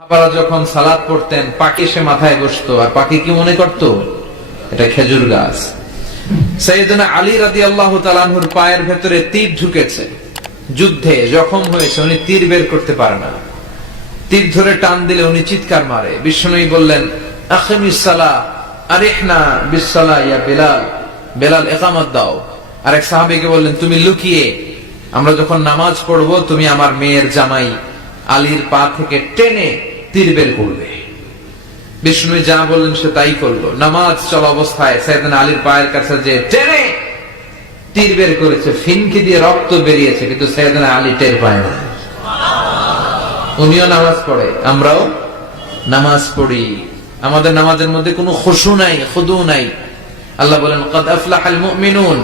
সাহাবারা যখন সালাত পড়তেন পাখি এসে মাথায় বসতো, আর পাখি কি মনে করত এটা খেজুর গাছ। সাইয়েদনা আলী রাদিয়াল্লাহু তাআলা আনহুর পায়ের ভেতরে তীর ঢুকেছে, যুদ্ধে জখম হয়েছে, উনি তীর বের করতে পারে না। তীর ধরে টান দিলে উনি চিৎকার মারে। বিশ্বনবী বললেন, আকিমিস সালাহ আরিহনা বিস সালাহ ইয়া বেলাল, বেলাল ইকামত দাও। আরেক সাহাবীকে বললেন, তুমি লুকিয়ে আমরা যখন নামাজ পড়বো তুমি আমার মেয়ের জামাই আলীর পা থেকে টেনে তীর বের করবে। বিষ্ণু যা বললেন সে তাই করলো। নামাজ চলা অবস্থায় সাইয়েদনা আলীর পায়ের কাছে যে টেনে তীর বের করেছে, ফিনকি দিয়ে রক্ত বেরিয়েছে, কিন্তু সাইয়েদনা আলী টের পায় না। উনিও নামাজ পড়ে, আমরাও নামাজ পড়ি, আমাদের নামাজের মধ্যে কোনো খুশু নাই, খুদু নাই। আল্লাহ বলেন, ক্বাদ আফলাহাল মুমিনুন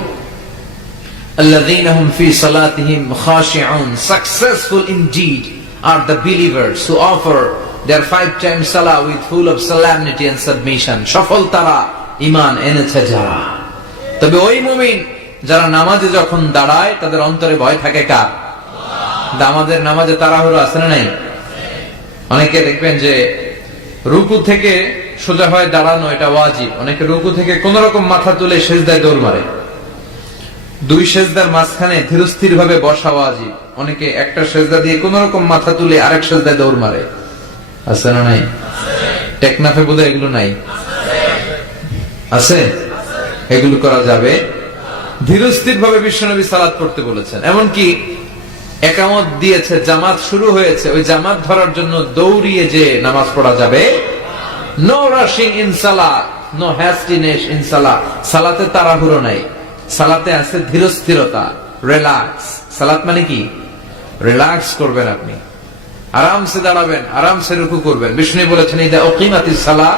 আল্লাযীনা হুম ফী সালাতিহিম খাশিউন, successful indeed are the believers who offer their 5 times salah with full of solemnity and submission. সফল তারা, ঈমান এনেছে যারা। তবে ওই মুমিন যারা নামাজে যখন দাঁড়ায় তাদের অন্তরে ভয় থাকে কার? আমাদের নামাজে তাড়াহুড়ো আছে না নাই? অনেকে দেখবেন যে রুকু থেকে সোজা হয়ে দাঁড়ানো এটা ওয়াজিব, অনেকে রুকু থেকে কোন রকম মাথা তুলে সিজদায় দৌড় মারে। দুই সিজদার মাঝখানে ধীরস্থির ভাবে বসা ওয়াজিব, অনেকে একটা সিজদা দিয়ে কোন রকম মাথা তুলে আরেক সিজদায় দৌড় মারে। আছে না নাই? টেকনাফে বোধহয় এগুলো নাই, আছে? এগুলো করা যাবে। ধীরস্থির ভাবে বিশ্বনবী সালাত পড়তে বলেছেন। এমনকি একামত দিয়েছে, জামাত শুরু হয়েছে, ওই জামাত ধরার জন্য দৌড়িয়ে যে নামাজ পড়া যাবে। নো রাশিং ইন সালাত, নো হ্যাস্টিনেস ইন সালাত। সালাতে তাড়াহুড়ো নাই, সালাতে আছে ধীরস্থিরতা, রিল্যাক্স। সালাত মানে কি? রিল্যাক্স করবেন, আপনি আরামসে দাঁড়াবেন, আরামসে রুকু করবেন। বিষ্ণু বলেছেন, ইদা উকিমাতিস সালাহ,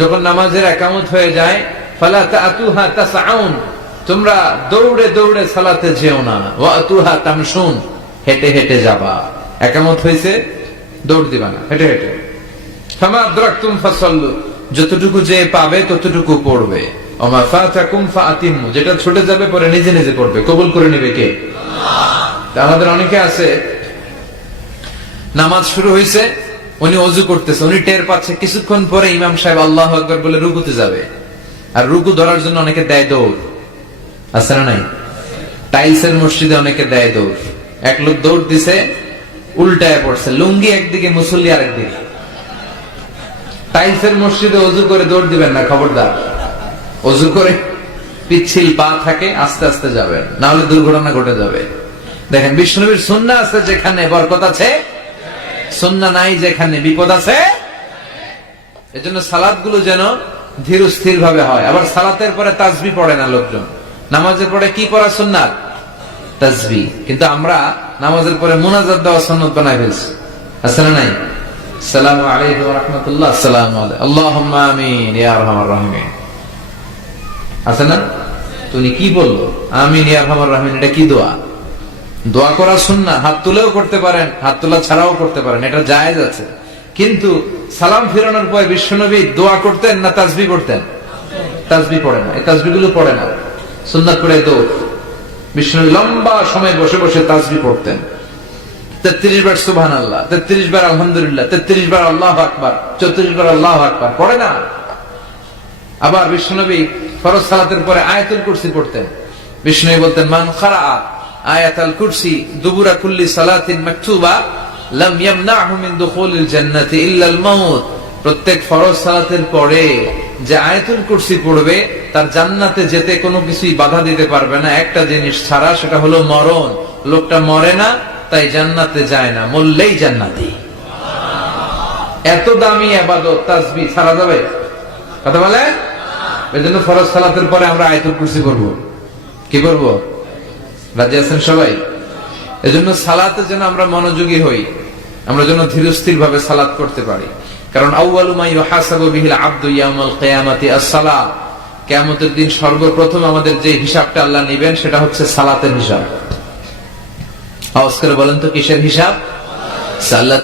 যখন নামাজের একামত হয়ে যায়, ফালা তাতুহা তাসআউন, তোমরা দৌড়ে দৌড়ে সালাতে যেও না। ওয়া আতুহা তামশুন, হেঁটে হেঁটে যাবা। একামত হয়েছে, দৌড় দিবা না, হেঁটে হেঁটে। ফামা আদরাকতুম ফাসাল্লু, যতটুকু যে পাবে ততটুকু পড়বে। ওমা ফাতাকুম ফাআতিমু, যেটা ছুটে যাবে পরে নিজে নিজে পড়বে। কবুল করে নেবে কে? আল্লাহ। আমাদের অনেকে আছে, নামাজ শুরু হয়েছে, উনি ওযু করতেছে, উনি টের পাচ্ছে কিছুক্ষণ পরে ইমাম সাহেব আল্লাহু আকবার বলে রুকুতে যাবে, আর রুকু ধরার জন্য অনেকে দেয় দৌড়। আছে না নাই? টাইলসের মসজিদে অনেকে দেয় দৌড়। এক লোক দৌড় দিছে, উল্টায় পড়ছে, লুঙ্গি একদিকে, মুসল্লি আরেকদিকে। টাইলসের মসজিদে ওযু করে দৌড় দিবেন না, খবরদার। ওযু করে পিচ্ছিল পা থাকে, আস্তে আস্তে যাবেন, না হলে দুর্ঘটনা ঘটে যাবে। দেখেন, বিষ্ণুনবীর সুন্নাহ আছে যেখানে বরকত আছে, সুন্নাহ নাই যেখানে বিপদ আছে। এজন্য সালাতগুলো যেন ধীর স্থির ভাবে হয়। আবার সালাতের পরে তাসবিহ পড়ে না লোকজন, নামাজের পরে কি পড়া সুন্নাত? তাসবিহ। কিন্তু আমরা নামাজের পরে মুনাজাত দেওয়া সুন্নাত বানাই ফেলছি। আছে না নাই? আসসালামু আলাইকুম ওয়া রাহমাতুল্লাহ, আসসালামু আলাইকুম, আল্লাহুম্মা আমিন ইয়া আরহামার রাহিমিন। আছে না? তুমি কি বললো আমিন ইয়া আরহামার রাহিমিন, এটা কি দোয়া? দোয়া করা সুন্নাহ, হাত তুলেও করতে পারেন, হাত তোলা ছাড়াও করতে পারেন, এটা জায়েজ আছে। কিন্তু সালাম ফিরানোর পরে বিশ্বনবী দোয়া করতেন না তাসবিহ পড়তেন? তাসবিহ পড়ে না, এই তাসবিহগুলো পড়ে না, সুন্নাত পড়ে দৌড়। বিশ্বনবী লম্বা সময় বসে বসে তাসবিহ পড়তেন। 33 বার সুবহানাল্লাহ, 33 বার আলহামদুলিল্লাহ, 33 বার আল্লাহু আকবার, 34 বার আল্লাহু আকবার, পড়ে না। আবার বিশ্বনবী ফরজ সালাতের পরে আয়াতুল কুরসি পড়তেন। বিশ্বনবী বলতেন, মান ক্বারাআ আয়াতুল কুরসি দুবুরা কুল্লি সালাতিন মাকতুবা লাম ইয়ামনাহু মিন দুখুলিল জান্নাতি ইল্লা আল মাউত। প্রত্যেক ফরজ সালাতের পরে যে আয়াতুল কুরসি পড়বে তার জান্নাতে যেতে কোনো কিছুই বাধা দিতে পারবে না, একটা জিনিস ছাড়া, সেটা হলো মরণ। লোকটা মরে না, তাই জান্নাতে যায় না, মরলেই জান্নাতি। এত দামি ইবাদত তাসবিহ ছাড়া যাবে? কথা বলে। এজন্য ফরজ সালাতের পরে আমরা আয়াতুল কুরসি পড়ব। কি করব? রাজি আছেন সবাই? এজন্য সালাতে যেন আমরা মনোযোগী হই, আমরা যেন ধীরস্থির ভাবে সালাত করতে পারি। কারণ আউয়ালু মা ইউহাসাবু বিহিল আবদু ইয়াউমাল কিয়ামাতি আস-সালাহ, কিয়ামতের দিন সর্বপ্রথম আমাদের যে হিসাবটা আল্লাহ নেবেন সেটা হচ্ছে সালাতের হিসাব। আওয়াজ করে বলেন তো, কিসের হিসাব? সালাত।